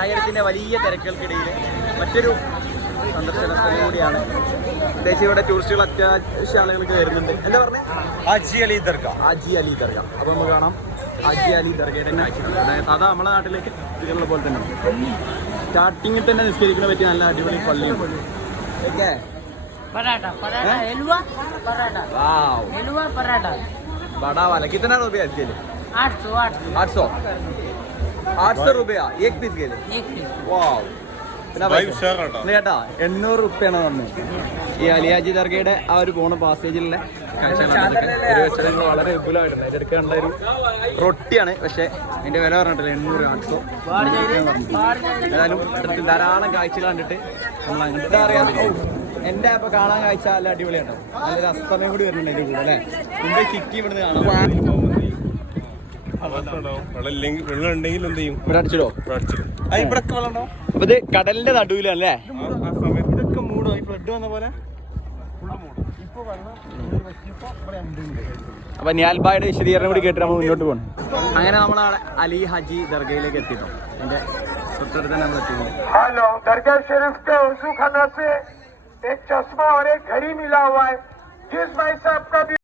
നഗരത്തിന്റെ വലിയ തിരക്കുകൾക്കിടയിൽ മറ്റൊരു സന്ദർശനത്തിന് കൂടിയാണ്. പ്രത്യേകിച്ച് ഇവിടെ ടൂറിസ്റ്റുകൾ അത്യാവശ്യ ആളുകൾക്ക് വരുന്നുണ്ട്. എന്താ പറഞ്ഞത്? ഹാജി അലി ദർഗ. ഹാജി അലി ദർഗ. അപ്പോൾ നമുക്ക് കാണാം ഹാജി അലി ദർഗയുടെ കാഴ്ചകൾ. അതായത് സാധാ നമ്മുടെ നാട്ടിലേക്ക് ഇതുള്ള പോലെ തന്നെ സ്റ്റാർട്ടിങ്ങിൽ തന്നെ നിസ്കരിക്കുന്ന പറ്റിയ നല്ല അടിപൊളി പള്ളിയും ഓക്കെ. बड़ा वाला कितना रुपया इसके लिए? 800 800 रुपया एक पीस के लिए. वाव ചേട്ടാ 800 റുപ്യാണ് വന്നത്. ഈ അലിയാജി ദർഗയുടെ ആ ഒരു പോണ പാസേജിലുള്ള കാഴ്ചകൾ വളരെ വിപുലമായിട്ടുണ്ട്. അതിൻ്റെ കണ്ട ഒരു റൊട്ടിയാണ്, പക്ഷെ അതിന്റെ വില പറഞ്ഞിട്ടില്ല 800 800. ഏതായാലും ഇത്തരത്തിൽ ധാരാളം കാഴ്ചകൾ കണ്ടിട്ട് നമ്മൾ അങ്ങോട്ട് അറിയാം. എന്റെ ഇപ്പൊ കാണാൻ കാഴ്ച നല്ല അടിപൊളിയാണ്. നല്ലൊരു അസ്തമയം കൂടി വരുന്നുണ്ട് അതിന്റെ കൂടെ അല്ലേ. മുമ്പേ സിറ്റി ഇവിടുന്ന് കാണാം. അപ്പൊ ഇത് കടലിന്റെ നടുവിലല്ലേ. ഇതൊക്കെ മൂടോ ഈ ഫ്ലഡ് വന്ന പോലെ. അപ്പൊ നിയാൽബായുടെ വിശദീകരണം കൂടി കേട്ട് നമ്മൾ മുന്നോട്ട് പോകണം. അങ്ങനെ നമ്മൾ അലി ഹാജി ദർഗയിലേക്ക് എത്തിട്ടോ. എന്റെ തൊട്ടടുത്ത് തന്നെ നമ്മൾ എത്തിയിട്ടുണ്ട്. हेलो दरगाह शरीफ के उर्दू खाना से एक चश्मा और एक घड़ी मिला हुआ है. जिस भाई साहब का भी